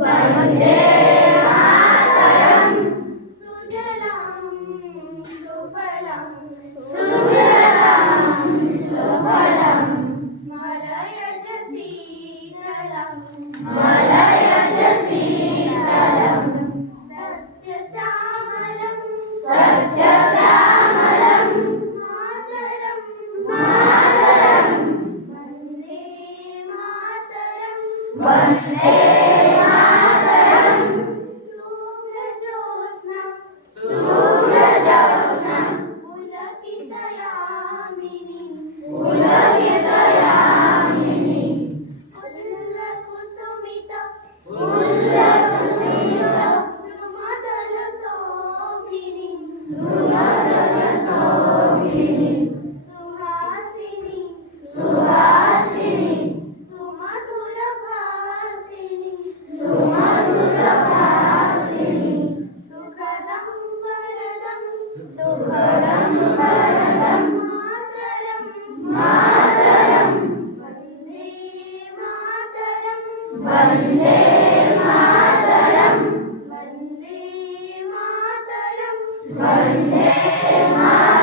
वन्दे मातरम्। सुजलां सुफलां मलयज शीतलं सस्यश्यामलं मातरं वन्दे मातरम्। शुभ्रजोत्स्ना पुलकितयामिनी द्रुमदलशोभिनी सुहासिनी सुमधुरभासिनी सुखदं वरदं मातरं वन्दे मातरम्। वन्दे मातरम्।